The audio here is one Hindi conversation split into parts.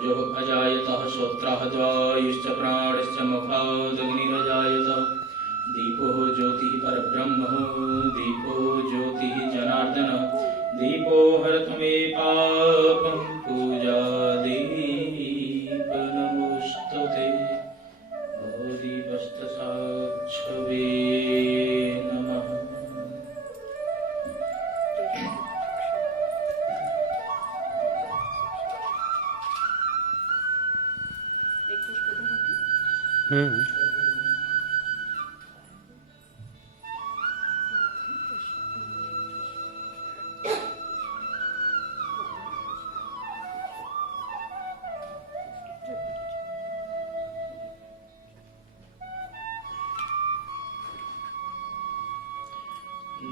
कुजो अजायतः श्रोत्रः द्वायुश्च प्राणश्च मुखादग्निरजायतः दीपो ज्योतिः परब्रह्म दीपो ज्योतिः जनार्दन दीपो हरतु मे पापं पूजादीप नमोस्तुते बोधिवस्तसाक्षवे नमः।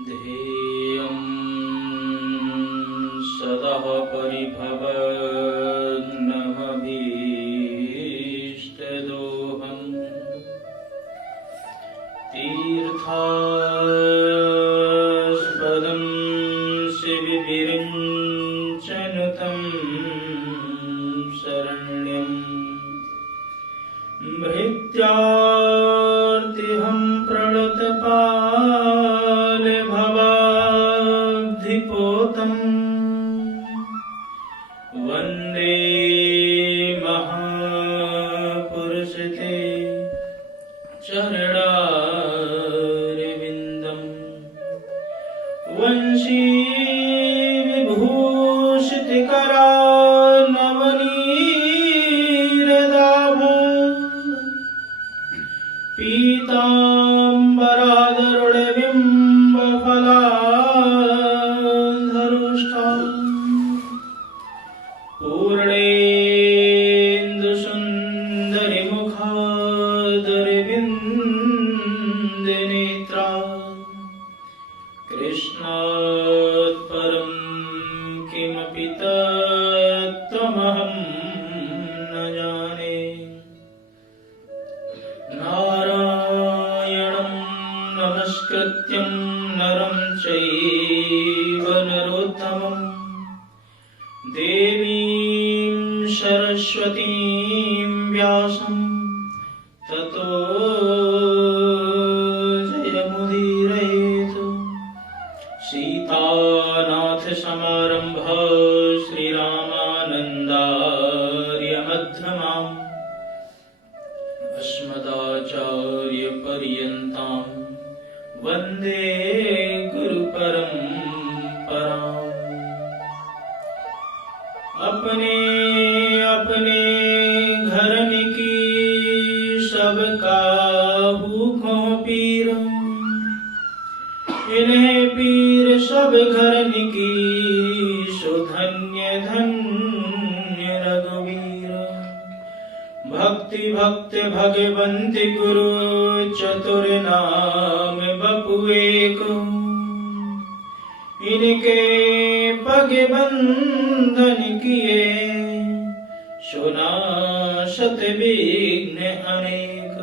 ध्येयं सदा परिभवग्नमभीष्टदोहम् तीर्थास्पदं शिवविरिञ्चनुतं शरण्यं भृत्यार्तिहं प्रणतपालभवाब्धिपोतं वन्दे महापुरुषते चरणारविन्दं वंशी विभूषितकरा नवनीरदाभ पीताम्बरादरुणबिम्बफलाधरुष्टा पूर्णेन्दुसुन्दरिमुखादरविन्दनेत्रा कृष्णात् परं किमपि तत्त्वमहं न जाने। नारायणं नमस्कृत्यं नरं चैव नरोत्तमं देवीं सरस्वतीं व्यासं ततो जयमुदीरयेत्। सीतानाथसमारम्भा श्रीरामानन्दार्यमध्यमाम् अस्मदाचार्यपर्यन्तां वन्दे गुरुपरम्पराम्। अपने अपने घर की सबका भूखों पीर इन्हें पीर सब घर की सुधन्य धन्य रघुवीर। भक्ति भक्त भगवंत गुरु चतुर नाम बपुएक इनके पग बंधन किए सुनाशत विघ्न अनेक।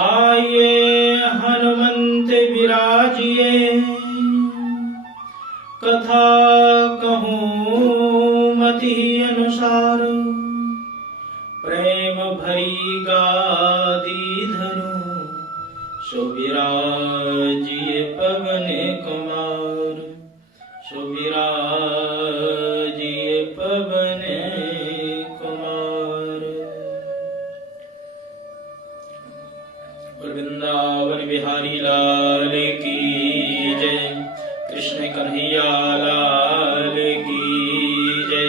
आइए हनुमंत विराजिए कथा कहूँ मति अनुसार प्रेम भरी गादी धरूं सुविराजिए पवन कुमार सुविराजिए पवन कुमार। वृंदावन बिहारी लाल की जय कृष्ण कन्हैया लाल की जय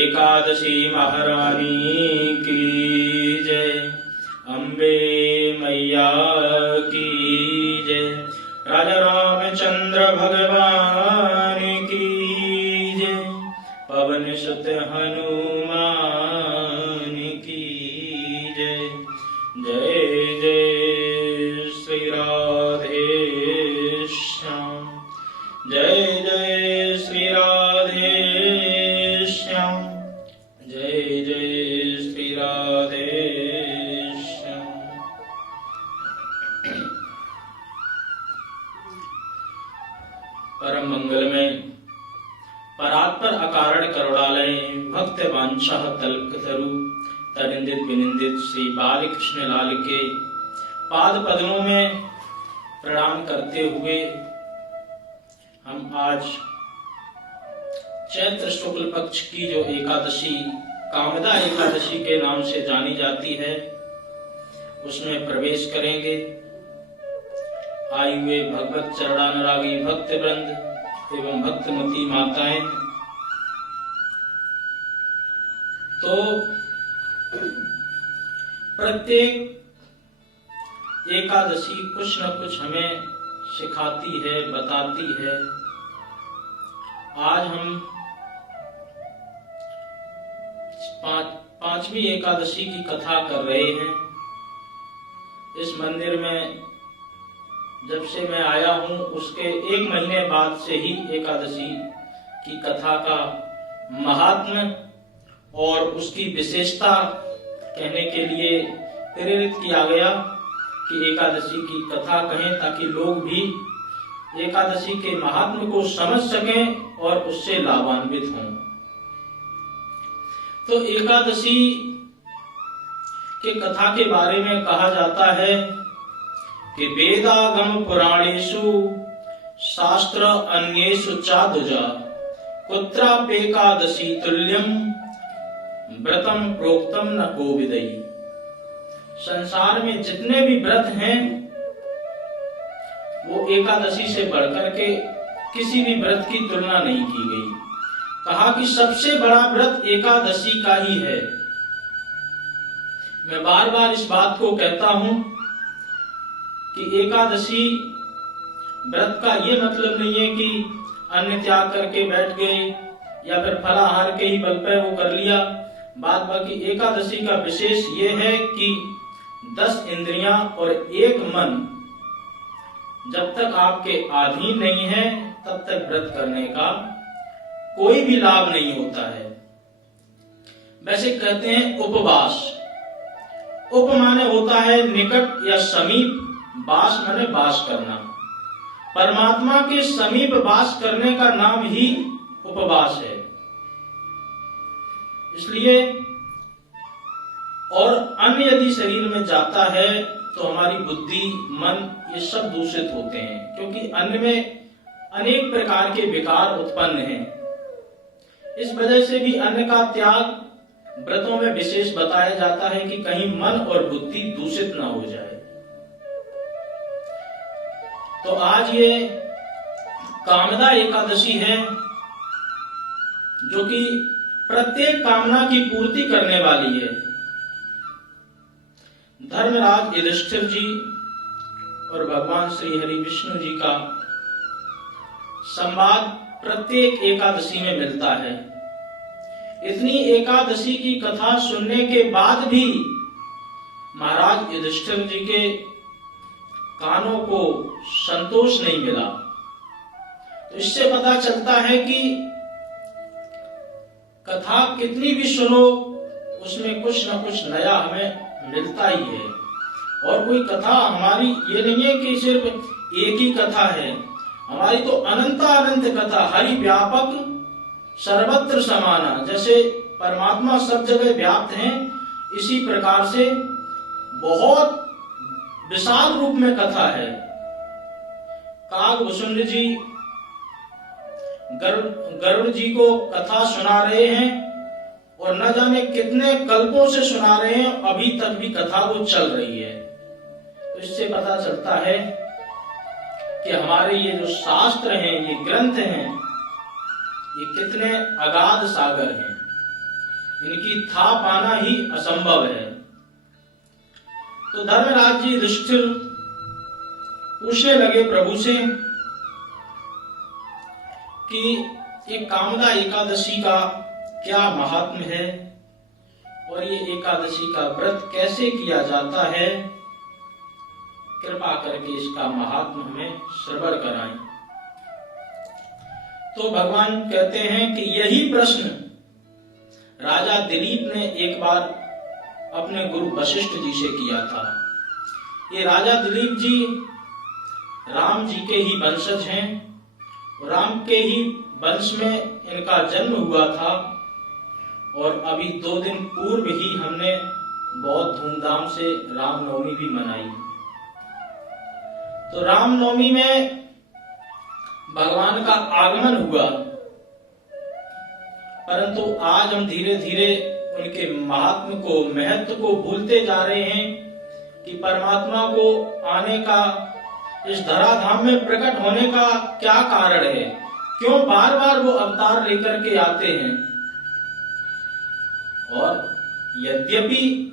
एकादशी महारानी की जय अम्बे मैया की जय राजा रामचंद्र भगवान की जय पवन सुत हनुमान की जय। जय जय श्री राधे श्याम जय जय श्री राधे श्याम जय जय श्री राधे श्याम। परम मंगल में परात्पर अकारण करुणालय भक्त वांछा तल्कतरु तरिंदित विनिंदित श्री बाल कृष्ण लाल के पाद पद्मों में प्रणाम करते हुए हम आज चैत्र शुक्ल पक्ष की जो एकादशी कामदा एकादशी के नाम से जानी जाती है उसमें प्रवेश करेंगे। आए हुए भगवत चरणानुरागी भक्त वृंद एवं भक्तमती माताएं, तो प्रत्येक एकादशी कुछ न कुछ हमें सिखाती है, बताती है। आज हम पांचवी एकादशी की कथा कर रहे हैं। इस मंदिर में जब से मैं आया हूं उसके 1 महीने बाद से ही एकादशी की कथा का महात्म्य और उसकी विशेषता कहने के लिए प्रेरित किया गया कि एकादशी की कथा कहें, ताकि लोग भी एकादशी के महात्म्य को समझ सकें और उससे लाभान्वित हों। तो एकादशी के कथा के बारे में कहा जाता है कि वेदागम पुराणेषु शास्त्र अन्येषु चादुजा कुत्राप्येकादशी तुल्यम व्रतम प्रोक्तम न कोविदई। संसार में जितने भी व्रत हैं वो एकादशी से बढ़कर के किसी भी व्रत की तुलना नहीं की गई। कहा कि सबसे बड़ा व्रत एकादशी का ही है। मैं बार बार इस बात को कहता हूं कि एकादशी व्रत का ये मतलब नहीं है कि अन्न त्याग करके बैठ गए या फिर फलाहार के ही बल पे वो कर लिया। बात बाकी एकादशी का विशेष ये है कि 10 इंद्रियां और 1 मन जब तक आपके अधीन नहीं है तब तक व्रत करने का कोई भी लाभ नहीं होता है। वैसे कहते हैं उपवास। उप माने होता है निकट या समीप, वास माने वास करना। परमात्मा के समीप वास करने का नाम ही उपवास है। इसलिए और अन्न यदि शरीर में जाता है तो हमारी बुद्धि, मन ये सब दूषित होते हैं, क्योंकि अन्न में अनेक प्रकार के विकार उत्पन्न हैं। इस वजह से भी अन्न का त्याग व्रतों में विशेष बताया जाता है कि कहीं मन और बुद्धि दूषित ना हो जाए। तो आज ये कामदा एकादशी है जो कि प्रत्येक कामना की पूर्ति करने वाली है। धर्मराज युधिष्ठिर जी और भगवान श्री हरि विष्णु जी का संवाद प्रत्येक एकादशी में मिलता है। इतनी एकादशी की कथा सुनने के बाद भी महाराज युधिष्ठिर जी के कानों को संतोष नहीं मिला। तो इससे पता चलता है कि कथा कितनी भी सुनो उसमें कुछ न कुछ नया हमें मिलता ही है। और कोई कथा हमारी ये नहीं है कि सिर्फ एक ही कथा है, हमारी तो अनंत कथा, हरि व्यापक सर्वत्र समाना। जैसे परमात्मा सब जगह व्याप्त हैं, इसी प्रकार से बहुत विशाल रूप में कथा है। काकभूषुंड जी गरुड़ जी को कथा सुना रहे हैं और न जाने कितने कल्पों से सुना रहे हैं, अभी तक भी कथा वो चल रही है। तो इससे पता चलता है कि हमारे ये जो शास्त्र हैं, ये ग्रंथ हैं, ये कितने अगाध सागर हैं, इनकी था पाना ही असंभव है। तो धर्मराज जी युधिष्ठिर पूछने लगे प्रभु से कि ये कामदा एकादशी का क्या महात्म्य है और ये एकादशी का व्रत कैसे किया जाता है, कृपा करके इसका महात्म्य हमें श्रवण कराएं। तो भगवान कहते हैं कि यही प्रश्न राजा दिलीप ने एक बार अपने गुरु वशिष्ठ जी से किया था। ये राजा दिलीप जी राम जी के ही वंशज हैं, राम के ही वंश में इनका जन्म हुआ था और अभी 2 दिन पूर्व ही हमने बहुत धूमधाम से रामनवमी भी मनाई। तो रामनवमी में भगवान का आगमन हुआ, परंतु आज हम धीरे धीरे उनके महात्म को, महत्व को भूलते जा रहे हैं कि परमात्मा को आने का, इस धराधाम में प्रकट होने का क्या कारण है, क्यों बार बार वो अवतार लेकर के आते हैं। और यद्यपि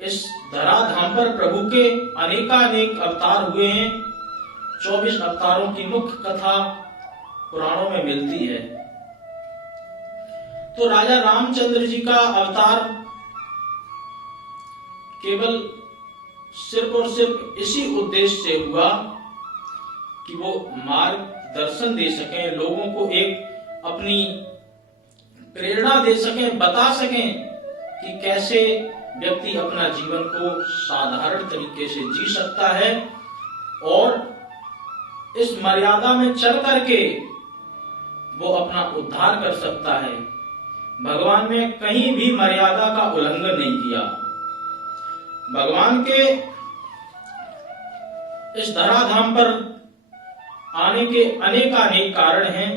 इस धराधाम पर प्रभु के अनेकानेक अवतार हुए हैं, 24 अवतारों की मुख्य कथा पुराणों में मिलती है। तो राजा रामचंद्र जी का अवतार केवल सिर्फ और सिर्फ इसी उद्देश्य से हुआ कि वो मार्गदर्शन दे सकें, लोगों को एक अपनी प्रेरणा दे सकें, बता सकें कि कैसे व्यक्ति अपना जीवन को साधारण तरीके से जी सकता है और इस मर्यादा में चल करके वो अपना उद्धार कर सकता है। भगवान ने कहीं भी मर्यादा का उल्लंघन नहीं किया। भगवान के इस धराधाम पर आने के अनेकानेक कारण हैं।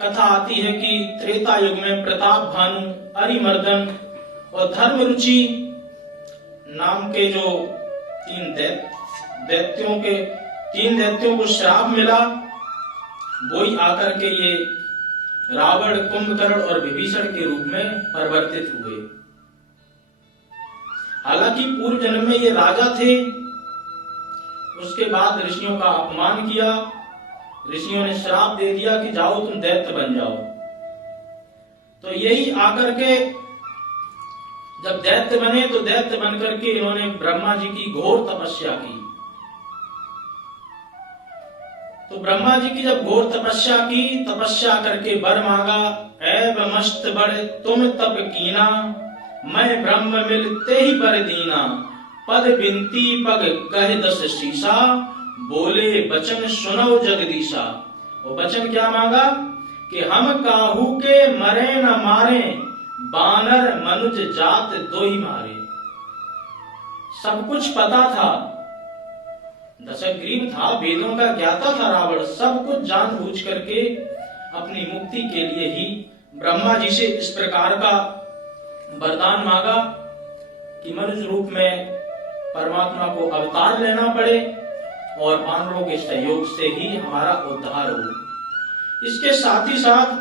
कथा आती है कि त्रेता युग में प्रताप भानु, अरिमर्दन और धर्म रुचि नाम के जो 3 दैत्यों को श्राप मिला, वही आकर के ये रावण, कुंभकर्ण और विभीषण के रूप में परिवर्तित हुए। हालांकि पूर्व जन्म में ये राजा थे, उसके बाद ऋषियों का अपमान किया, ऋषियों ने श्राप दे दिया कि जाओ तुम दैत्य बन जाओ। तो यही आकर के जब दैत्य बने तो दैत्य बनकर के इन्होंने ब्रह्मा जी की घोर तपस्या की। तो ब्रह्मा जी की जब घोर तपस्या की, तपस्या करके वर मांगा, ऐ मस्त बड़े तुम तप कीना, मैं ब्रह्म मिलते ही बर दीना, पद बिनती पग कह 10 शीशा, बोले बचन सुनो जगदीशा। वो बचन क्या मांगा कि हम काहू के मरे न मारे, बानर मनुज जात दो ही मारे। सब कुछ पता था, दशग्रीव था, वेदों का ज्ञाता था रावण, सब कुछ जानबूझ करके अपनी मुक्ति के लिए ही ब्रह्मा जी से इस प्रकार का वरदान मांगा कि मनुष्य रूप में परमात्मा को अवतार लेना पड़े और वानरों के सहयोग से ही हमारा उद्धार हो। इसके साथ ही साथ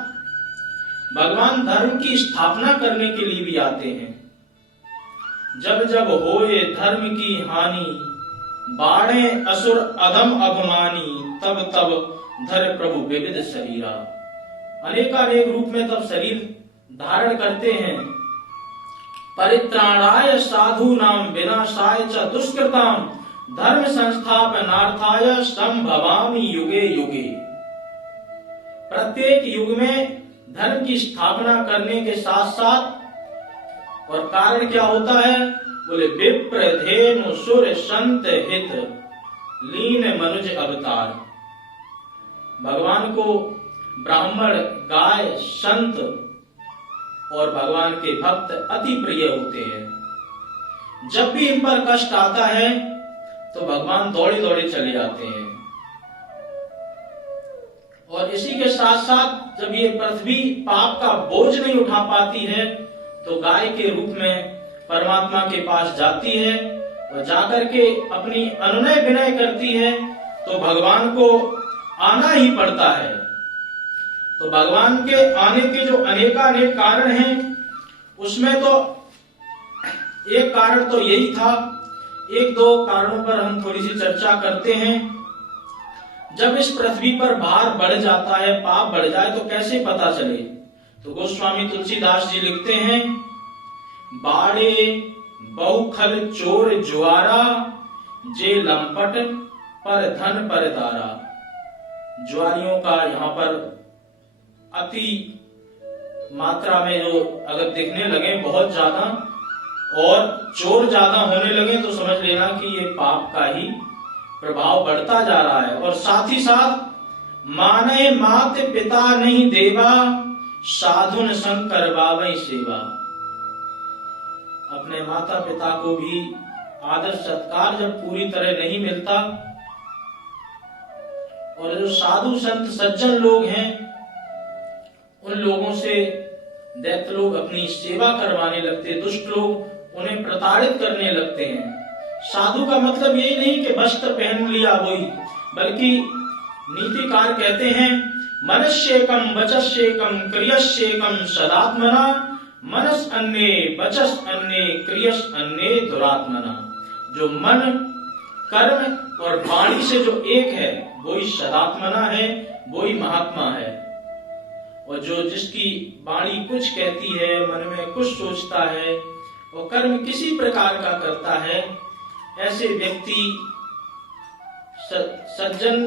भगवान धर्म की स्थापना करने के लिए भी आते हैं। जब जब होए धर्म की हानि, बाढ़े असुर अधम अभिमानी, तब तब धर प्रभु विविध शरीरा। अनेकानेक रूप में तब शरीर धारण करते हैं। परित्राणाय साधु नाम विनाशाय च दुष्कृताम, धर्म संस्थापनार्थाय संभवामि युगे युगे। प्रत्येक युग में धर्म की स्थापना करने के साथ साथ, और कारण क्या होता है, बोले विप्र धेनु सुर संत हित, लीन मनुज अवतार। भगवान को ब्राह्मण, गाय, संत और भगवान के भक्त अति प्रिय होते हैं। जब भी इन पर कष्ट आता है तो भगवान दौड़े दौड़े चले जाते हैं। और इसी के साथ साथ जब ये पृथ्वी पाप का बोझ नहीं उठा पाती है तो गाय के रूप में परमात्मा के पास जाती है और जाकर के अपनी अनुनय विनय करती है, तो भगवान को आना ही पड़ता है। तो भगवान के आने के जो अनेकानेक कारण हैं, उसमें तो एक कारण तो यही था। एक दो कारणों पर हम थोड़ी सी चर्चा करते हैं। जब इस पृथ्वी पर भार बढ़ जाता है, पाप बढ़ जाए, तो कैसे पता चले? तो गोस्वामी तुलसीदास जी लिखते हैं, बाड़े बहुखल चोर जुआरा, जे लंपट पर धन पर दारा। जुआरियों का यहाँ पर अति मात्रा में जो अगर दिखने लगे बहुत ज्यादा और चोर ज्यादा होने लगे तो समझ लेना कि ये पाप का ही प्रभाव बढ़ता जा रहा है। और साथ ही साथ माने मात पिता नहीं देवा, साधुन संग करवावई सेवा। अपने माता पिता को भी आदर सत्कार जब पूरी तरह नहीं मिलता, और जो साधु संत सज्जन लोग हैं उन लोगों से दैत्य लोग अपनी सेवा करवाने लगते, दुष्ट लोग उन्हें प्रताड़ित करने लगते हैं। साधु का मतलब यही नहीं कि वस्त्र पहन लिया वही, बल्कि नीतिकार कहते हैं मनस्येकम वचस्येकम क्रियस्येकम सदात्मना, मनस अन्ये वचस अन्ये क्रियस अन्ये दुरात्मना। जो मन कर्म और वाणी से जो एक है वही सदात्मना है, वही महात्मा है। और जो जिसकी वाणी कुछ कहती है, मन में कुछ सोचता है और कर्म किसी प्रकार का करता है, ऐसे व्यक्ति सज्जन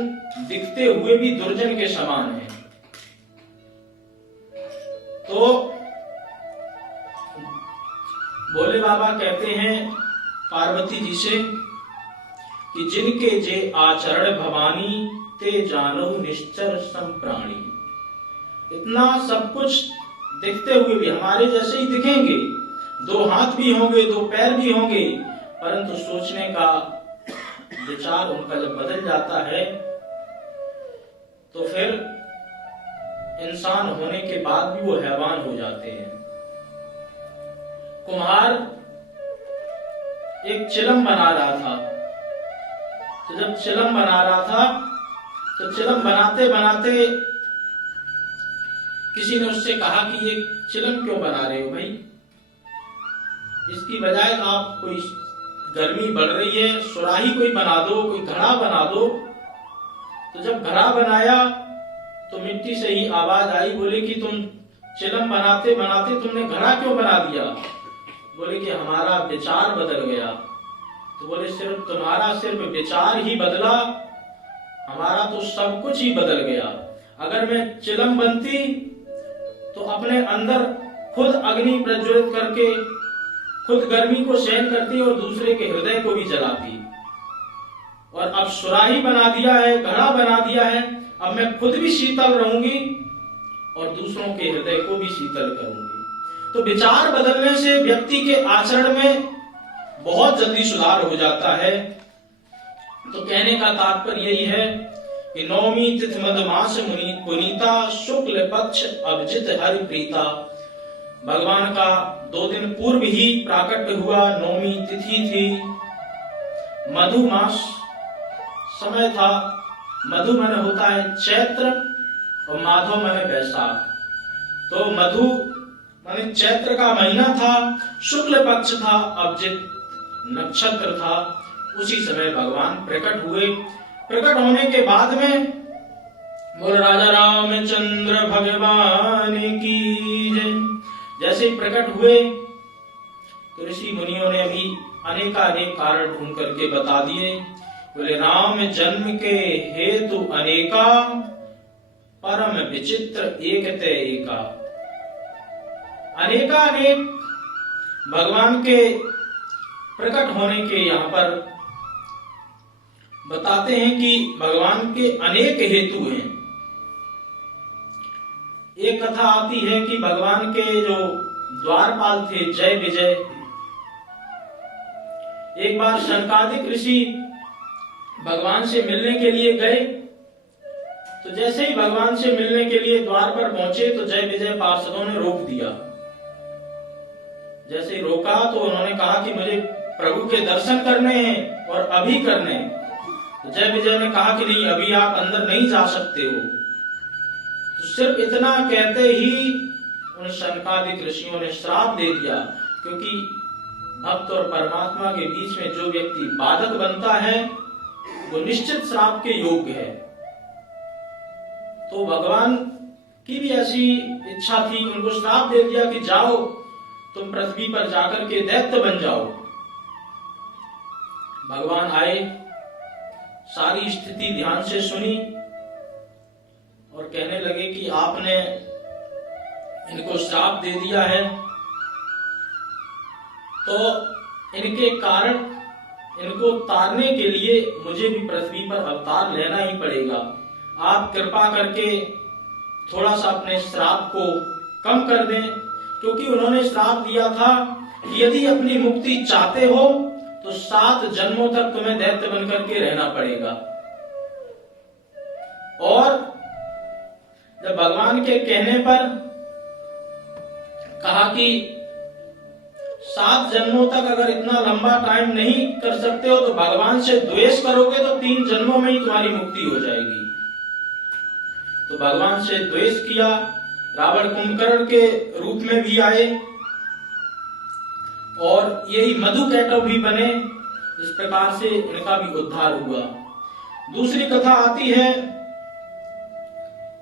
दिखते हुए भी दुर्जन के समान है। तो भोले बाबा कहते हैं पार्वती जी से कि जिनके जे आचरण भवानी ते जानो निश्चर संप्राणी। इतना सब कुछ दिखते हुए भी हमारे जैसे ही दिखेंगे, दो हाथ भी होंगे, दो पैर भी होंगे, परंतु सोचने का विचार उनका जब बदल जाता है तो फिर इंसान होने के बाद भी वो हैवान हो जाते हैं। कुम्हार एक चिलम बना रहा था, तो जब चिलम बना रहा था तो चिलम बनाते बनाते किसी ने उससे कहा कि ये चिलम क्यों बना रहे हो भाई, इसकी बजाय आप कोई गर्मी बढ़ रही है, सुराही कोई बना दो, कोई घड़ा बना दो। तो जब घड़ा बनाया तो मिट्टी से ही आवाज आई, बोले कि तुम चिलम बनाते बनाते तुमने घड़ा क्यों बना दिया? बोले कि हमारा विचार बदल गया। तो बोले सिर्फ तुम्हारा सिर्फ विचार ही बदला, हमारा तो सब कुछ ही बदल गया। अगर मैं चिलम बनती तो अपने अंदर खुद अग्नि प्रज्वलित करके खुद गर्मी को सहन करती और दूसरे के हृदय को भी जलाती। और अब सुराही बना दिया है, घड़ा बना दिया है, अब मैं खुद भी शीतल रहूंगी और दूसरों के हृदय को भी शीतल करूंगी। तो विचार बदलने से व्यक्ति के आचरण में बहुत जल्दी सुधार हो जाता है। तो कहने का तात्पर्य यही है कि नौमी तिथि मधुमास मुनि पुनीता, शुक्ल पक्ष अभिजित हरि प्रीता। भगवान का 2 दिन पूर्व ही प्राकट्य हुआ, नौमी तिथि थी, मधुमास समय था। मधु मन होता है चैत्र और माधव मन बैसाख। तो मधु माने चैत्र का महीना था, शुक्ल पक्ष था, अभिजित नक्षत्र था। उसी समय भगवान प्रकट हुए। प्रकट होने के बाद में बोल राजा रामचंद्र भगवान की जय। जैसे ही प्रकट हुए तो ऋषि मुनियों ने अभी अनेकानेक कारण ढूंढ करके बता दिए। बोले राम जन्म के हेतु अनेका, परम विचित्र एक ते एका। अनेकानेक भगवान के प्रकट होने के यहाँ पर बताते हैं कि भगवान के अनेक हेतु हैं। एक कथा आती है कि भगवान के जो द्वारपाल थे जय विजय, एक बार शनकादिक ऋषि भगवान से मिलने के लिए गए। तो जैसे ही भगवान से मिलने के लिए द्वार पर पहुंचे तो जय विजय पार्षदों ने रोक दिया। जैसे ही रोका तो उन्होंने कहा कि मुझे प्रभु के दर्शन करने हैं और अभी करने हैं। तो जय विजय ने कहा कि नहीं, अभी आप अंदर नहीं जा सकते हो। तो सिर्फ इतना कहते ही उन शनकादिक ऋषियों ने श्राप दे दिया, क्योंकि भक्त और परमात्मा के बीच में जो व्यक्ति बाधक बनता है वो निश्चित श्राप के योग्य है। तो भगवान की भी ऐसी इच्छा थी, उनको श्राप दे दिया कि जाओ तुम पृथ्वी पर जाकर के दैत्य बन जाओ। भगवान आए, सारी स्थिति ध्यान से सुनी और कहने लगे कि आपने इनको श्राप दे दिया है तो इनके कारण इनको तारने के लिए मुझे भी पृथ्वी पर अवतार लेना ही पड़ेगा। आप कृपा करके थोड़ा सा अपने श्राप को कम कर दें, क्योंकि उन्होंने श्राप दिया था कि यदि अपनी मुक्ति चाहते हो तो 7 जन्मों तक तुम्हें दैत्य बनकर के रहना पड़ेगा। और जब भगवान के कहने पर कहा कि 7 जन्मों तक अगर इतना लंबा टाइम नहीं कर सकते हो तो भगवान से द्वेष करोगे तो 3 जन्मों में ही तुम्हारी मुक्ति हो जाएगी। तो भगवान से द्वेष किया, रावण कुंभकर्ण के रूप में भी आए और यही मधुकैटव भी बने। इस प्रकार से इनका भी उद्धार हुआ। दूसरी कथा आती है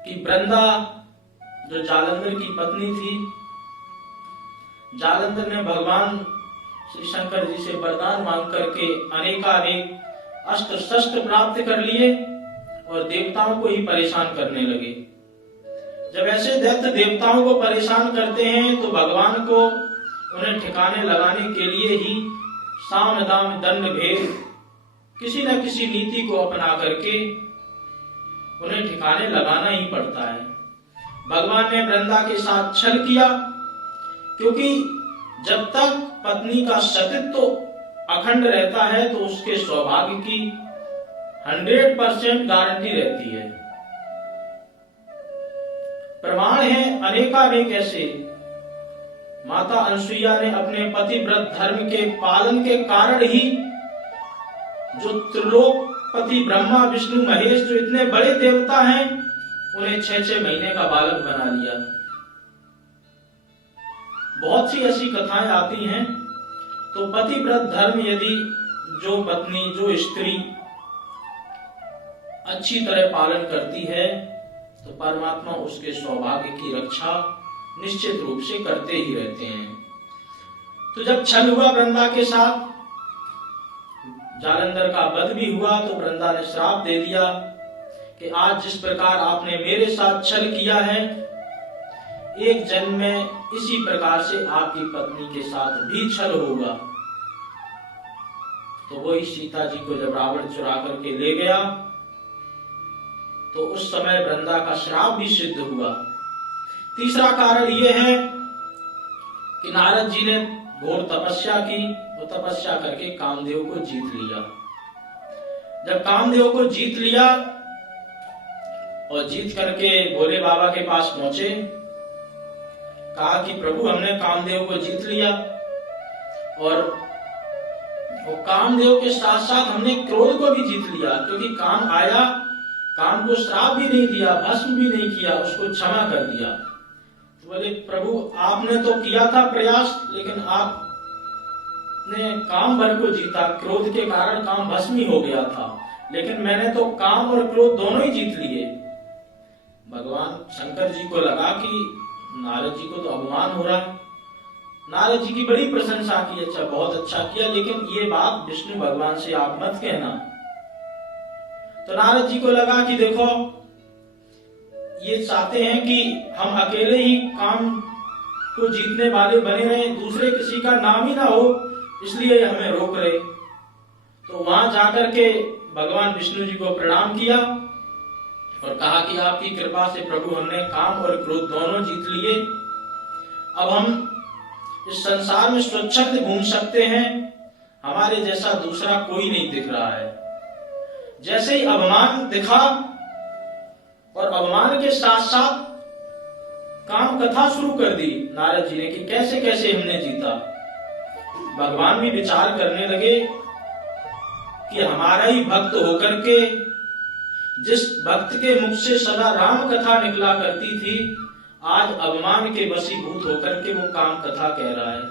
कि वृंदा जो जालंधर की पत्नी थी, जालंधर ने भगवान श्री शंकर जी से वरदान मांग करके अनेकानेक अस्त्र शस्त्र प्राप्त कर लिए और देवताओं को ही परेशान करने लगे। जब ऐसे दैत्य देवताओं को परेशान करते हैं तो भगवान को उन्हें ठिकाने लगाने के लिए ही साम दाम दंड भेद किसी न किसी नीति को अपना करके उन्हें ठिकाने लगाना ही पड़ता है। भगवान ने वृंदा के साथ छल किया, क्योंकि जब तक पत्नी का सतीत्व अखंड रहता है तो उसके सौभाग्य की 100% गारंटी रहती है। प्रमाण है अनेकानेक ऐसे। माता अनसुईया ने अपने पतिव्रत धर्म के पालन के कारण ही जो त्रिलोकपति ब्रह्मा विष्णु महेश जो इतने बड़े देवता हैं उन्हें 6-6 महीने का बालक बना लिया। बहुत सी ऐसी कथाएं आती हैं। तो पतिव्रत धर्म यदि जो पत्नी जो स्त्री अच्छी तरह पालन करती है तो परमात्मा उसके सौभाग्य की रक्षा निश्चित रूप से करते ही रहते हैं। तो जब छल हुआ वृंदा के साथ, जालंधर का वध भी हुआ, तो वृंदा ने श्राप दे दिया कि आज जिस प्रकार आपने मेरे साथ छल किया है, एक जन्म में इसी प्रकार से आपकी पत्नी के साथ भी छल होगा। तो वही सीता जी को जब रावण चुरा करके ले गया तो उस समय वृंदा का श्राप भी सिद्ध हुआ। तीसरा कारण यह है कि नारद जी ने घोर तपस्या की, वो तपस्या करके कामदेव को जीत लिया। जब कामदेव को जीत लिया और जीत करके भोले बाबा के पास पहुंचे, कहा कि प्रभु हमने कामदेव को जीत लिया और वो कामदेव के साथ साथ हमने क्रोध को भी जीत लिया, क्योंकि काम आया, काम को श्राप भी नहीं दिया, भस्म भी नहीं किया, उसको क्षमा कर दिया। तो बोले प्रभु आपने तो किया था प्रयास, लेकिन आपने काम भर को जीता, क्रोध के कारण काम भस्म ही हो गया था, लेकिन मैंने तो काम और क्रोध दोनों ही जीत लिए। भगवान शंकर जी को लगा कि नारद जी को तो अपमान हो रहा है। नारद जी की बड़ी प्रशंसा की, अच्छा बहुत अच्छा किया, लेकिन ये बात विष्णु भगवान से आप मत कहना। तो नारद जी को लगा कि देखो ये चाहते हैं कि हम अकेले ही काम को जीतने वाले बने रहे, दूसरे किसी का नाम ही ना हो, इसलिए हमें रोक रहे। तो वहां जाकर के भगवान विष्णु जी को प्रणाम किया और कहा कि आपकी कृपा से प्रभु हमने काम और क्रोध दोनों जीत लिए। अब हम इस संसार में स्वच्छंद घूम सकते हैं, हमारे जैसा दूसरा कोई नहीं दिख रहा है। जैसे ही अभिमान दिखा और अभिमान के साथ साथ काम कथा शुरू कर दी नारद जी ने कि कैसे कैसे हमने जीता। भगवान भी विचार करने लगे कि हमारा ही भक्त होकर के जिस भक्त के मुख से सदा राम कथा निकला करती थी, आज अभिमान के वशीभूत होकर के वो काम कथा कह रहा है।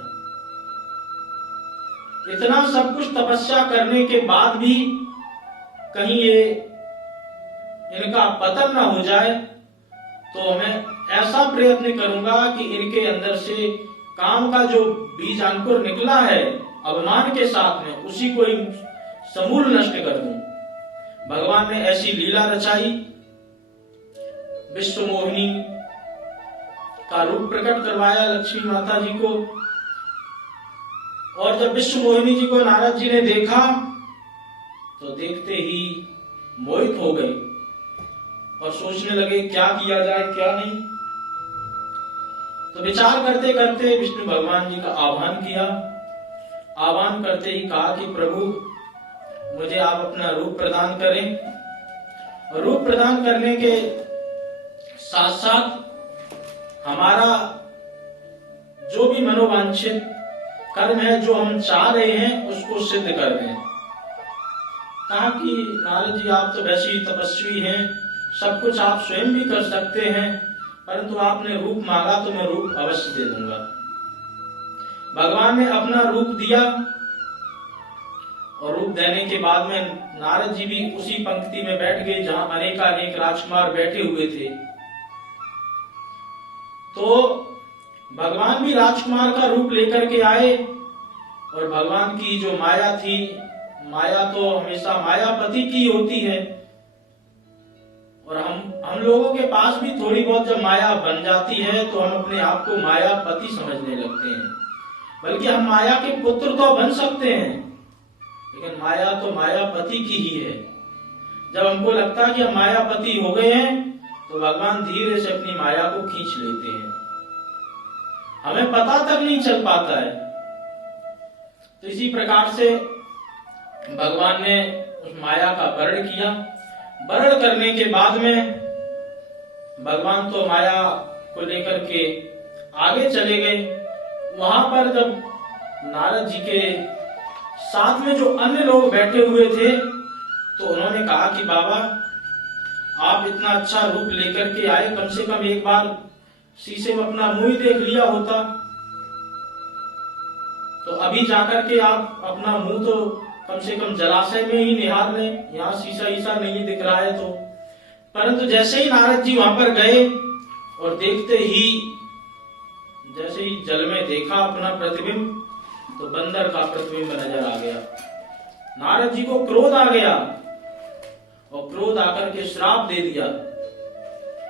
इतना सब कुछ तपस्या करने के बाद भी कहीं ये इनका पतन ना हो जाए, तो मैं ऐसा प्रयत्न करूंगा कि इनके अंदर से काम का जो बीज अंकुर निकला है अभिमान के साथ में, उसी को ही समूल नष्ट कर दूं। भगवान ने ऐसी लीला रचाई, विश्व मोहिनी का रूप प्रकट करवाया लक्ष्मी माता जी को। और जब विश्व मोहिनी जी को नारद जी ने देखा तो देखते ही मोहित हो गए और सोचने लगे क्या किया जाए क्या नहीं। तो विचार करते करते विष्णु भगवान जी का आह्वान किया। आह्वान करते ही कहा कि प्रभु मुझे आप अपना रूप प्रदान करें। और रूप प्रदान करने के साथ साथ हमारा जो भी मनोवांछित कर्म है, जो हम चाह रहे हैं, उसको सिद्ध कर दें। कहा कि नारद जी आप तो वैसे ही तपस्वी हैं, सब कुछ आप स्वयं भी कर सकते हैं, परंतु आपने रूप मांगा तो मैं रूप अवश्य दे दूंगा। भगवान ने अपना रूप दिया और रूप देने के बाद में नारद जी भी उसी पंक्ति में बैठ गए जहां अनेकानेक राजकुमार बैठे हुए थे। तो भगवान भी राजकुमार का रूप लेकर के आए और भगवान की जो माया थी, माया तो हमेशा मायापति की होती है, और हम लोगों के पास भी थोड़ी बहुत जब माया बन जाती है तो हम अपने आप को मायापति समझने लगते हैं। बल्कि हम माया के पुत्र तो बन सकते हैं, लेकिन माया तो मायापति की ही है। जब हमको लगता है कि हम मायापति हो गए हैं तो भगवान धीरे से अपनी माया को खींच लेते हैं, हमें पता तक नहीं चल पाता है। तो इसी प्रकार से भगवान ने उस माया का वर्ण किया। वर्ण करने के बाद में भगवान तो माया को लेकर के आगे चले गए। वहां पर जब नारद जी के साथ में जो अन्य लोग बैठे हुए थे तो उन्होंने कहा कि बाबा आप इतना अच्छा रूप लेकर के आए, कम से कम एक बार शीशे में अपना मुंह ही देख लिया होता। तो अभी जाकर के आप अपना मुंह तो कम से कम जलाशय में ही निहार लें, यहाँ शीशा ईसा नहीं दिख रहा है तो। परंतु जैसे ही नारद जी वहां पर गए और देखते ही जैसे ही जल में देखा अपना प्रतिबिंब, तो बंदर का प्रतिबिंब नजर आ गया। नारद जी को क्रोध आ गया और क्रोध आकर के श्राप दे दिया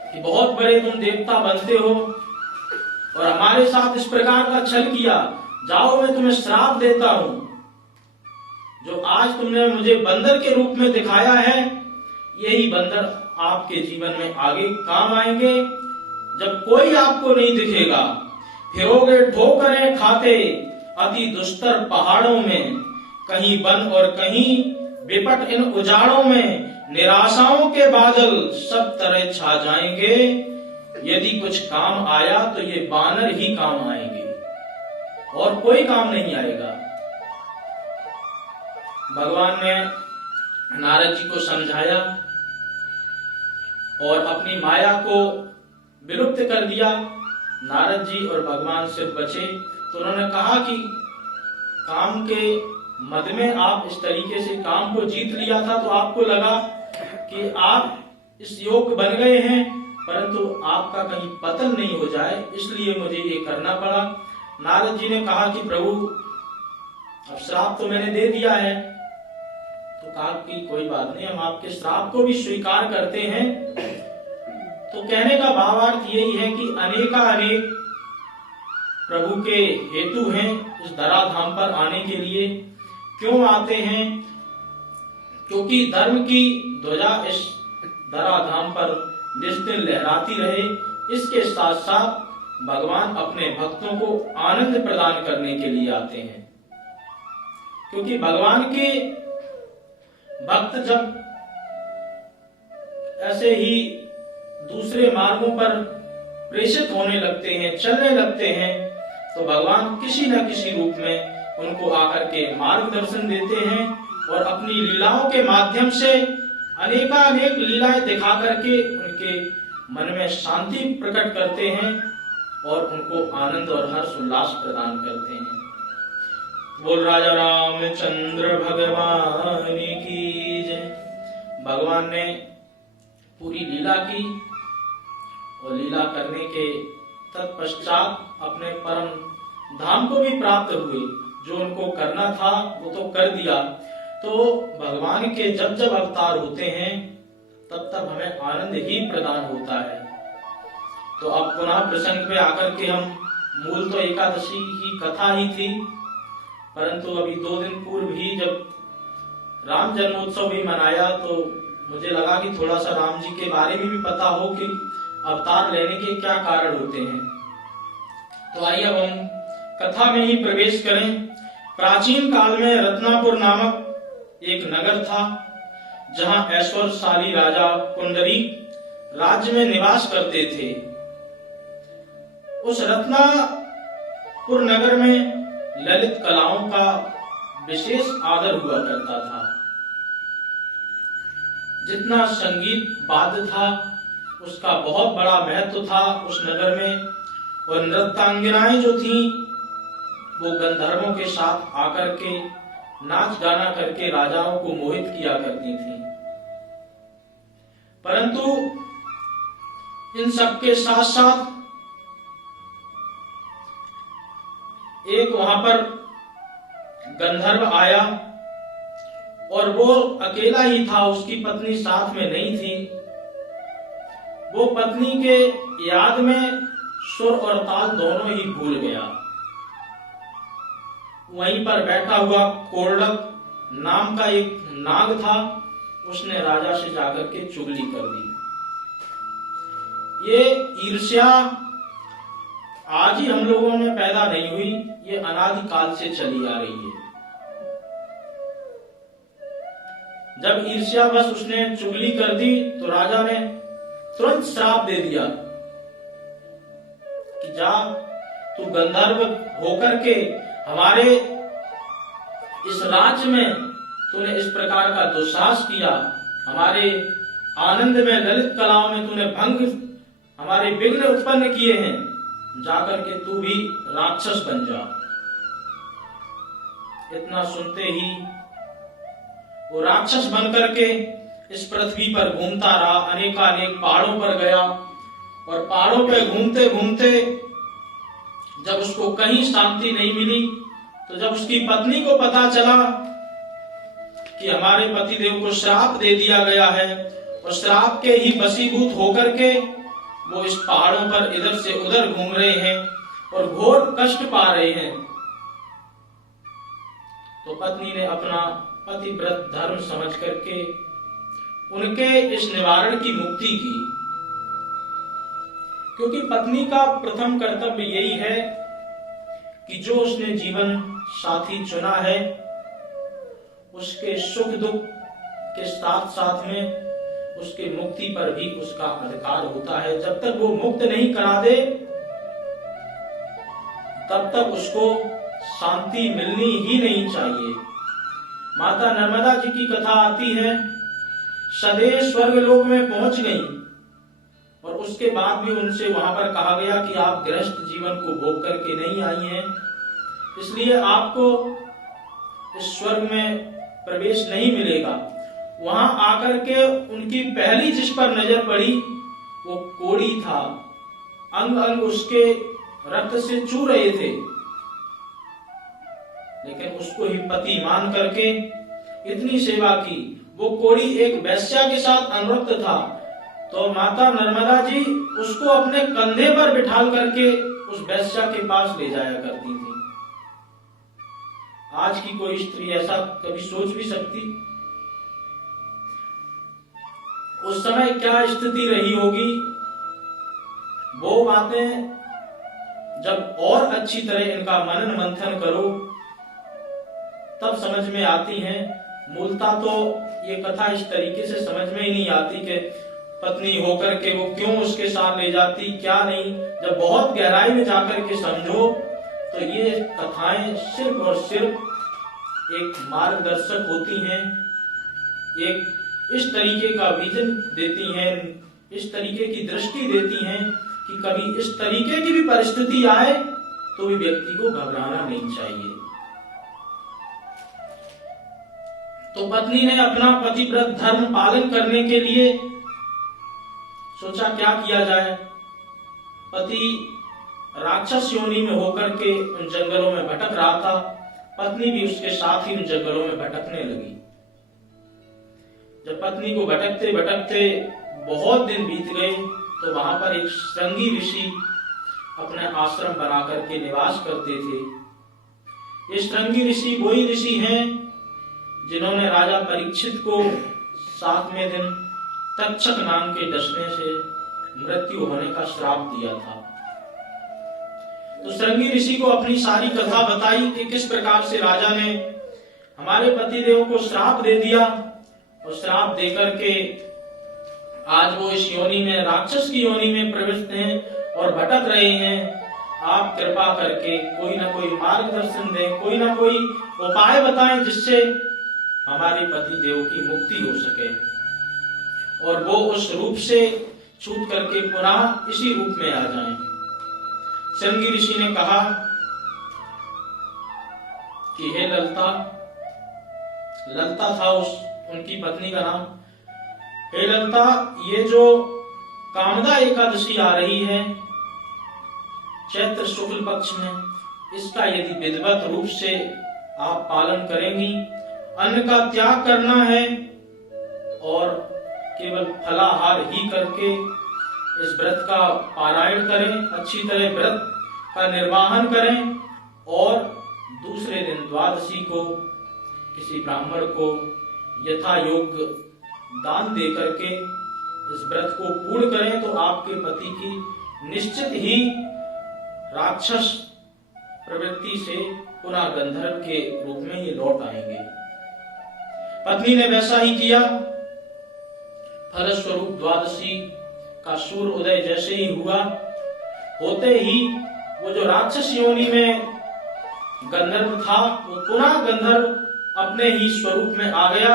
कि बहुत बड़े तुम देवता बनते हो और हमारे साथ इस प्रकार का छल किया, जाओ मैं तुम्हें श्राप देता हूं। जो आज तुमने मुझे बंदर के रूप में दिखाया है, यही बंदर आपके जीवन में आगे काम आएंगे। जब कोई आपको नहीं दिखेगा, फिरोगे ठोकरें खाते अति दुस्तर पहाड़ों में, कहीं वन और कहीं विपट इन उजाड़ों में, निराशाओं के बादल सब तरह छा जाएंगे। यदि कुछ काम आया तो ये बानर ही काम आएंगे और कोई काम नहीं आएगा। भगवान ने नारद जी को समझाया और अपनी माया को विलुप्त कर दिया। नारद जी और भगवान सिर्फ बचे। तो उन्होंने कहा कि काम के मद में आप इस तरीके से काम को जीत लिया था, तो आपको लगा कि आप इस योग बन गए हैं, परंतु आपका कहीं पतन नहीं हो जाए, इसलिए मुझे ये करना पड़ा। नारद जी ने कहा कि प्रभु अब श्राप तो मैंने दे दिया है। तो कहा कि कोई बात नहीं, हम आपके श्राप को भी स्वीकार करते हैं। तो कहने का भावार्थ यही है कि अनेकानेक प्रभु के हेतु हैं इस धराधाम पर आने के लिए। क्यों आते हैं? क्योंकि धर्म की ध्वजा इस धराधाम पर निस्तिल लहराती रहे। इसके साथ साथ भगवान अपने भक्तों को आनंद प्रदान करने के लिए आते हैं, क्योंकि भगवान के भक्त जब ऐसे ही दूसरे मार्गों पर प्रेषित होने लगते हैं, चलने लगते हैं, तो भगवान किसी न किसी रूप में उनको आकर के मार्गदर्शन देते हैं और अपनी लीलाओं के माध्यम से अनेकानेक लीलाएं दिखा करके उनके मन में शांति प्रकट करते हैं और उनको आनंद और हर्ष उल्लास प्रदान करते हैं। बोल राजा रामचंद्र भगवान की जय। भगवान ने पूरी लीला की और लीला करने के तत्पश्चात अपने परम धाम को भी प्राप्त हुए। जो उनको करना था वो तो कर दिया। तो भगवान के जब जब अवतार होते हैं तब तब हमें आनंद ही प्रदान होता है। तो अब पुनः प्रसंग पे आकर के हम, मूल तो एकादशी की कथा ही थी, परंतु अभी 2 दिन पूर्व ही जब राम जन्मोत्सव भी मनाया तो मुझे लगा कि थोड़ा सा राम जी के बारे में भी पता हो कि अवतार लेने के क्या कारण होते हैं। तो आइए अब हम कथा में ही प्रवेश करें। प्राचीन काल में रत्नापुर नामक एक नगर था, जहां ऐश्वर्यशाली राजा पुंडरीक राज्य में निवास करते थे। उस रत्नापुर नगर में ललित कलाओं का विशेष आदर हुआ करता था। जितना संगीत वाद्य था उसका बहुत बड़ा महत्व था उस नगर में, और नृत्यांगनाएं जो थीं वो गंधर्वों के साथ आकर के नाच गाना करके राजाओं को मोहित किया करती थीं। परंतु इन सब के साथ साथ एक वहां पर गंधर्व आया, और वो अकेला ही था, उसकी पत्नी साथ में नहीं थी। वो पत्नी के याद में सुर और ताल दोनों ही भूल गया। वहीं पर बैठा हुआ कोरलक नाम का एक नाग था, उसने राजा से जाकर के चुगली कर दी। ये ईर्ष्या आज ही हम लोगों में पैदा नहीं हुई, ये अनादि काल से चली आ रही है। जब ईर्ष्या बस उसने चुगली कर दी तो राजा ने तुरंत श्राप दे दिया कि जा, तू गंधर्व होकर के हमारे इस राज्य में तूने इस प्रकार का दुस्साहस किया, हमारे आनंद में ललित कलाओं में तूने भंग, हमारे विघ्न उत्पन्न किए हैं, जाकर के तू भी राक्षस बन जा। इतना सुनते ही वो राक्षस बनकर के इस पृथ्वी पर घूमता रहा, अनेकानेक पहाड़ों पर गया, और पहाड़ों पे घूमते घूमते जब उसको कहीं शांति नहीं मिली, तो जब उसकी पत्नी को पता चला कि हमारे पतिदेव को श्राप दे दिया गया है, और श्राप के ही वशीभूत होकर के वो इस पहाड़ों पर इधर से उधर घूम रहे हैं और घोर कष्ट पा रहे हैं, तो पत्नी ने अपना पतिव्रत धर्म समझ करके उनके इस निवारण की मुक्ति की। क्योंकि पत्नी का प्रथम कर्तव्य यही है कि जो उसने जीवन साथी चुना है उसके सुख दुख के साथ साथ में उसके मुक्ति पर भी उसका अधिकार होता है। जब तक वो मुक्त नहीं करा दे तब तक उसको शांति मिलनी ही नहीं चाहिए। माता नर्मदा जी की कथा आती है, सदैव स्वर्ग लोक में पहुंच गई, और उसके बाद भी उनसे वहां पर कहा गया कि आप गृहस्थ जीवन को भोग करके नहीं आई हैं, इसलिए आपको इस स्वर्ग में प्रवेश नहीं मिलेगा। वहां आकर के उनकी पहली जिस पर नजर पड़ी वो कोढ़ी था, अंग अंग उसके रक्त से चू रहे थे, लेकिन उसको ही पति मान करके इतनी सेवा की। वो कोढ़ी एक वैश्या के साथ अनुरक्त था, तो माता नर्मदा जी उसको अपने कंधे पर बिठाल करके उस वैश्या के पास ले जाया करती थी। आज की कोई स्त्री ऐसा कभी सोच भी सकती? उस समय क्या स्थिति रही होगी, वो बातें जब और अच्छी तरह इनका मनन मंथन करो तब समझ में आती हैं। मूलता तो ये कथा इस तरीके से समझ में ही नहीं आती कि पत्नी होकर के वो क्यों उसके साथ ले जाती, क्या नहीं। जब बहुत गहराई में जाकर के समझो तो ये कथाएं सिर्फ और सिर्फ एक मार्गदर्शक होती हैं, एक इस तरीके का विजन देती हैं, इस तरीके की दृष्टि देती हैं कि कभी इस तरीके की भी परिस्थिति आए तो भी व्यक्ति को घबराना नहीं चाहिए। तो पत्नी ने अपना पतिव्रत धर्म पालन करने के लिए सोचा क्या किया जाए। पति राक्षस योनि में होकर के उन जंगलों में भटक रहा था, पत्नी भी उसके साथ ही उन जंगलों में भटकने लगी। जब पत्नी को भटकते भटकते बहुत दिन बीत गए तो वहां पर एक श्रृंगी ऋषि अपने आश्रम बना करके निवास करते थे। ये श्रृंगी ऋषि वही ऋषि हैं जिन्होंने राजा परीक्षित को 7वें दिन तक्षक नाम के डसने से मृत्यु होने का श्राप दिया था। तो श्रृंगी ऋषि को अपनी सारी कथा बताई कि किस प्रकार से राजा ने हमारे पतिदेव को श्राप दे दिया और श्राप देकर के आज वो इस योनि में, राक्षस की योनि में प्रविष्ट हैं और भटक रहे हैं। आप कृपा करके कोई ना कोई मार्गदर्शन दें, कोई ना कोई उपाय बताएं जिससे हमारे पति देव की मुक्ति हो सके और वो उस रूप से छूट करके पुनः इसी रूप में आ जाएं। श्रृंगी ऋषि ने कहा कि हे ललता, ललता था उनकी पत्नी का नाम, हे ललता, ये जो कामदा एकादशी आ रही है चैत्र शुक्ल पक्ष में, इसका यदि विधिवत रूप से आप पालन करेंगी, अन्न का त्याग करना है और केवल फलाहार ही करके इस व्रत का पारायण करें, अच्छी तरह व्रत का निर्वाहन करें और दूसरे दिन द्वादशी को किसी ब्राह्मण को यथा योग्य दान दे करके इस व्रत को पूर्ण करें तो आपके पति की निश्चित ही राक्षस प्रवृत्ति से पुनः गंधर्व के रूप में ये लौट आएंगे। पत्नी ने वैसा ही किया। फलस्वरूप द्वादशी का सूर्य उदय जैसे ही हुआ, होते ही वो जो राक्षस योनि में गंधर्व था वो पुनः गंधर्व अपने ही स्वरूप में आ गया।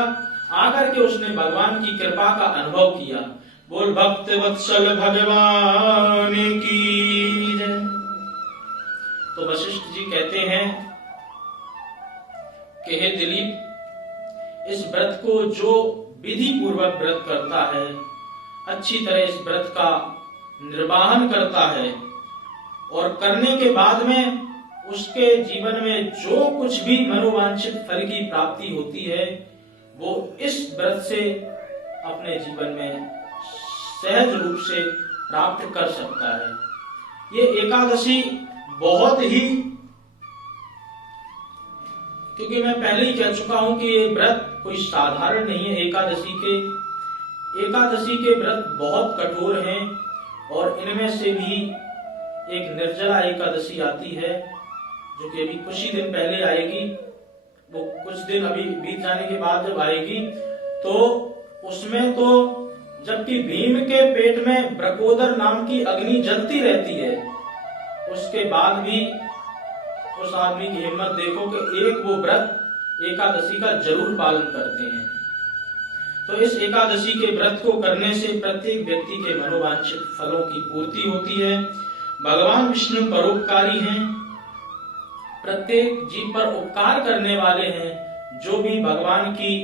आकर के उसने भगवान की कृपा का अनुभव किया। बोल भक्त वत्सल भगवान की जय। तो वशिष्ठ जी कहते हैं कि हे दिलीप, इस व्रत को जो विधि पूर्वक व्रत करता है, अच्छी तरह इस व्रत का निर्वाहन करता है और करने के बाद में उसके जीवन में जो कुछ भी मनोवांछित फल की प्राप्ति होती है वो इस व्रत से अपने जीवन में सहज रूप से प्राप्त कर सकता है। ये एकादशी बहुत ही, क्योंकि मैं पहले ही कह चुका हूं कि ये व्रत कोई साधारण नहीं है। एकादशी के व्रत बहुत कठोर हैं और इनमें से भी एक निर्जला एकादशी आती है जो कि अभी कुछ ही दिन पहले आएगी। वो कुछ दिन अभी बीत जाने के बाद जब आएगी तो उसमें तो जबकि भीम के पेट में ब्रकोदर नाम की अग्नि जलती रहती है, उसके बाद भी उस आदमी की हिम्मत देखो कि एक वो व्रत एकादशी का जरूर पालन करते हैं। तो इस एकादशी के व्रत को करने से प्रत्येक व्यक्ति के मनोवांछित फलों की पूर्ति होती है। भगवान विष्णु परोपकारी हैं, प्रत्येक जीव पर उपकार करने वाले हैं। जो भी भगवान की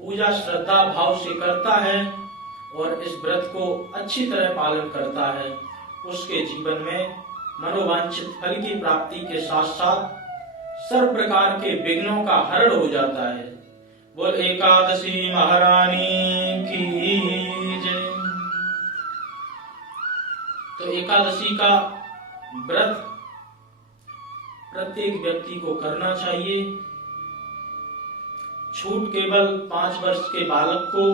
पूजा श्रद्धा भाव से करता है और इस व्रत को अच्छी तरह पालन करता है, उसके जीवन में मनोवांछित फल की प्राप्ति के साथ साथ सर्व प्रकार के विघ्नों का हरण हो जाता है। बोल एकादशी महारानी की जय। तो एकादशी का व्रत प्रत्येक व्यक्ति को करना चाहिए। छूट केवल 5 वर्ष के बालक को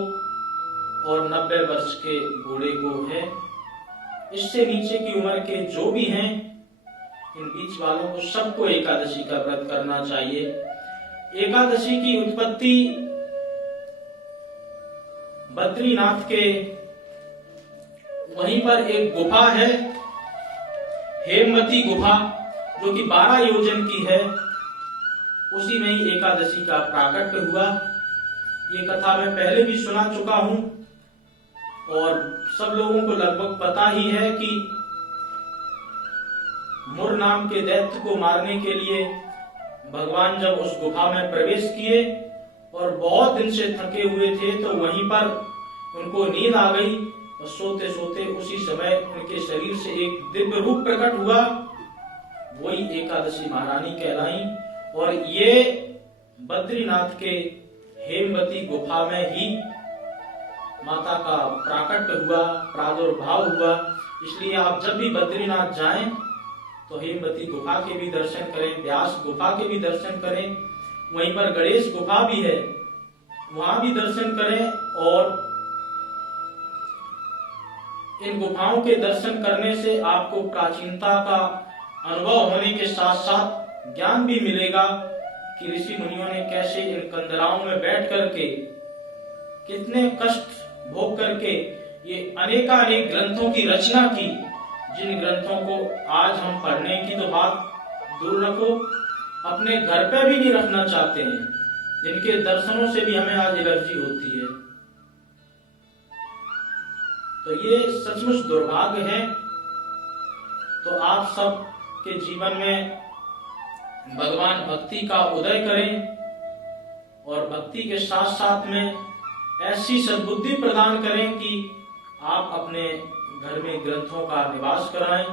और 90 वर्ष के बूढ़े को है। इससे नीचे की उम्र के जो भी हैं, इन बीच वालों को सबको एकादशी का व्रत करना चाहिए। एकादशी की उत्पत्ति बद्रीनाथ के वहीं पर एक गुफा है, हेमवती गुफा, जो कि 12 योजन की है। उसी में ही एकादशी का प्राकट्य हुआ। ये कथा मैं पहले भी सुना चुका हूं और सब लोगों को लगभग पता ही है कि मुर नाम के दैत्य को मारने के लिए भगवान जब उस गुफा में प्रवेश किए और बहुत दिन से थके हुए थे तो वहीं पर उनको नींद आ गई और सोते सोते उसी समय उनके शरीर से एक दिव्य रूप प्रकट हुआ। वही एकादशी महारानी कहलाई और ये बद्रीनाथ के हेमवती गुफा में ही माता का प्राकट्य हुआ, प्रादुर्भाव हुआ। इसलिए आप जब भी बद्रीनाथ जाएं तो हेमवती गुफा के भी दर्शन करें, व्यास गुफा के भी दर्शन करें, वहीं पर गणेश गुफा भी है, वहां भी दर्शन करें। और इन गुफाओं के दर्शन करने से आपको प्राचीनता का अनुभव होने के साथ साथ ज्ञान भी मिलेगा कि ऋषि मुनियों ने कैसे इन कंदराओं में बैठ करके कितने कष्ट भोग करके ये अनेकानेक ग्रंथों की रचना की, जिन ग्रंथों को आज हम पढ़ने की तो बात दूर रखो, अपने घर पे भी नहीं रखना चाहते हैं, जिनके दर्शनों से भी हमें आज एलर्जी होती है। तो ये सचमुच दुर्भाग्य है। तो आप सब के जीवन में भगवान भक्ति का उदय करें और भक्ति के साथ साथ में ऐसी सद्बुद्धि प्रदान करें कि आप अपने घर में ग्रंथों का निवास कराएं।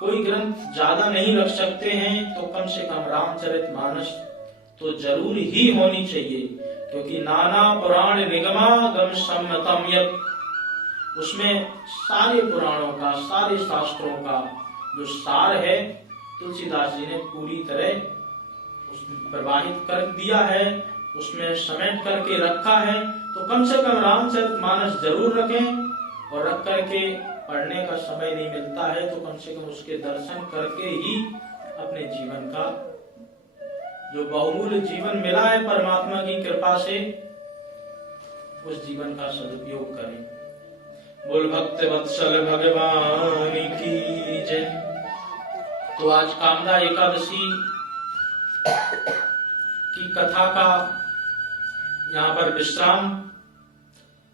कोई ग्रंथ ज्यादा नहीं रख सकते हैं तो कम से कम रामचरितमानस तो जरूर ही होनी चाहिए, क्योंकि नाना पुराण निगमागम सम्मतम यत्, उसमें सारे पुराणों का, सारे शास्त्रों का जो सार है तुलसीदास जी ने पूरी तरह उसमें प्रवाहित कर दिया है, उसमें समेट करके रखा है। तो कम से कम रामचरितमानस जरूर रखें, और रख करके पढ़ने का समय नहीं मिलता है तो कम से कम उसके दर्शन करके ही अपने जीवन का जो बहुमूल्य जीवन मिला है परमात्मा की कृपा से, उस जीवन का सदुपयोग करें। बोल भक्त वत्सल भगवान की जय। तो आज कामदा एकादशी की कथा का यहाँ पर विश्राम,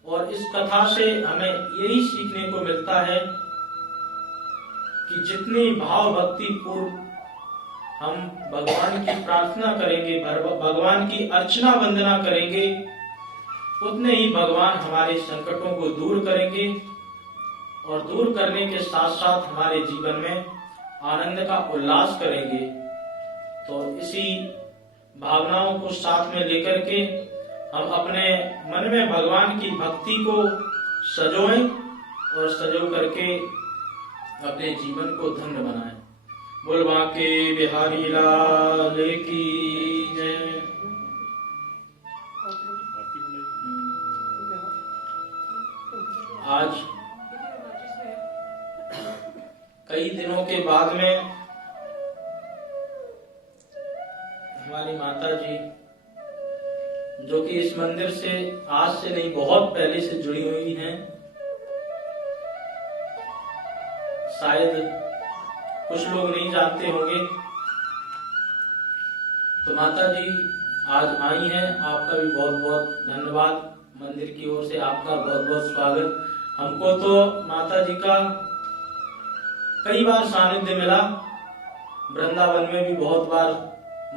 और इस कथा से हमें यही सीखने को मिलता है कि जितनी भाव भक्ति पूर्व हम भगवान की प्रार्थना करेंगे, भगवान की अर्चना वंदना करेंगे, उतने ही भगवान हमारे संकटों को दूर करेंगे, और दूर करने के साथ साथ हमारे जीवन में आनंद का उल्लास करेंगे। तो इसी भावनाओं को साथ में लेकर के हम अपने मन में भगवान की भक्ति को सजोएं, और सजो करके अपने जीवन को धन्य बनाएं। बोल बांके बिहारी लाल की जय। आज कई दिनों के बाद में हमारी माता जी, जो कि इस मंदिर से आज से नहीं बहुत पहले से जुड़ी हुई हैं, शायद कुछ लोग नहीं जानते होंगे, तो माता जी आज आई हैं। आपका भी बहुत बहुत धन्यवाद, मंदिर की ओर से आपका बहुत बहुत स्वागत। हमको तो माता जी का कई बार सानिध्य मिला, वृंदावन में भी बहुत बार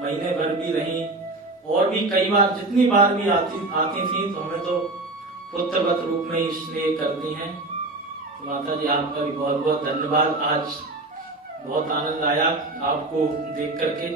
महीने भर भी रही, और भी कई बार जितनी बार भी आती थी तो हमें तो पुत्रवत रूप में ही स्नेह करती हैं। तो माता जी आपका भी बहुत बहुत धन्यवाद। आज बहुत आनंद आया आपको देख करके।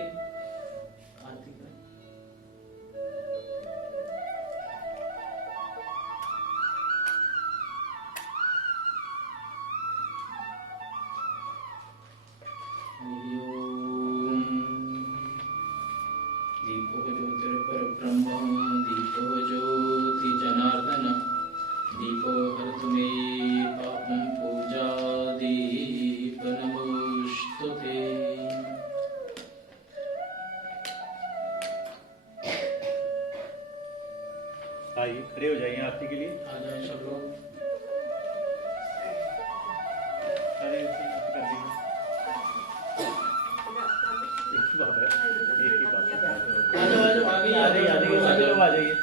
आइए खड़े हो जाइए आरती के लिए। आ जाए सब लोग। अरे एक ही बात है, एक ही बात है। आ जाइए।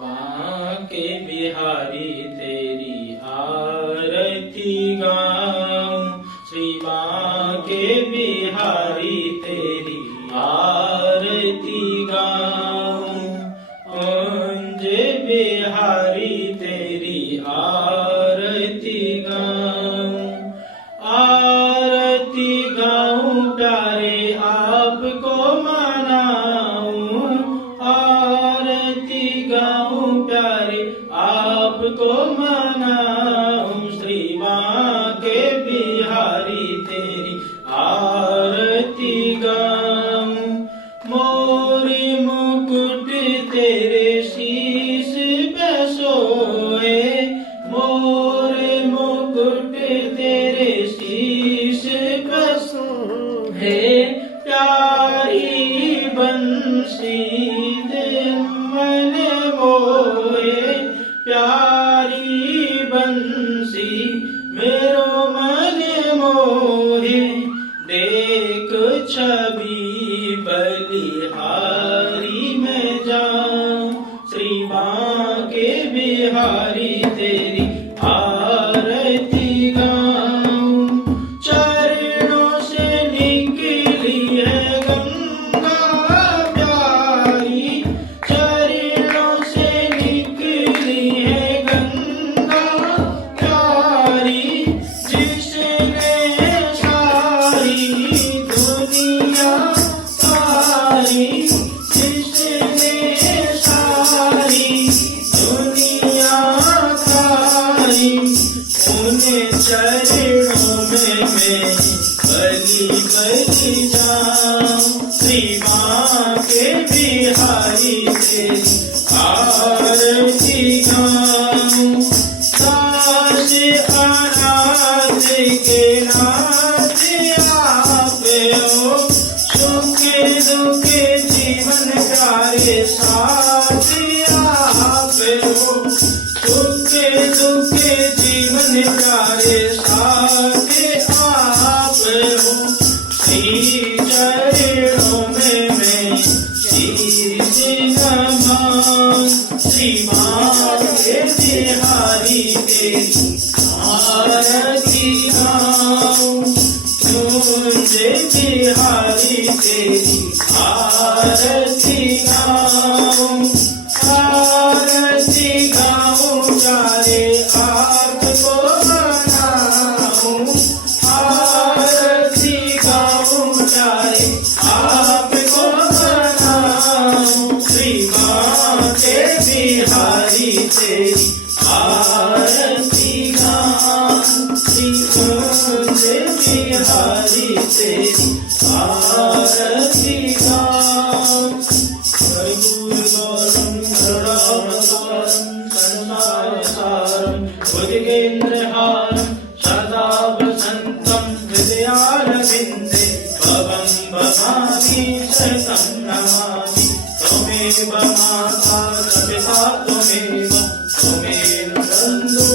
बांके बिहारी तेरी आरती गाऊं, श्री बांके बिहारी तेरी आरती गाऊं, कुंज बिहारी तेरी आरती गाऊं, आरती गाऊं प्यारे आपको मनाऊं, आरती गाऊं प्यारे आपको मनाऊं, श्री बांके बिहारी तेरी आरती गाऊं, मोरी मुकुट तेरे सी बिहारी तेरी आरती गाऊं। चरणों से निकली है गंगा प्यारी, चरणों से निकली है गंगा प्यारी, जिसने सारी दुनिया तारी, जिसने सारी दुनिया तारी। उन्हें चरणों में मैं बलि बलि जाऊं। श्री माँ के बिहारी तेरी आरती गाऊं। दास अनाथ के नाथ आप हो, सुख दुख जीवन प्यारे साथ आप हो, सुख दुख जीवन प्यारे साथ आप हो। श्री चरणों में मैं शीश नमाऊं। श्री माँ के बिहारी तेरी आरती गाऊं। तुझे बिहारी तेरी आरती गाऊं। आरती गाऊं प्यारे आपको मनाऊं। आरती गाऊं प्यारे आपको मनाऊं। श्री माँ के बिहारी तेरी आरती गाऊं। श्री तुझे बिहारी तेरी आरती गाऊं। कर्पूरगौरं करुणावतारं संसारसारं भुजगेन्द्रहारं सदा वसन्तं हृदयारविन्दे भवं भवामि शतं नमामि। त्वमेव माता च पिता त्वमेव त्वमेव बन्धुः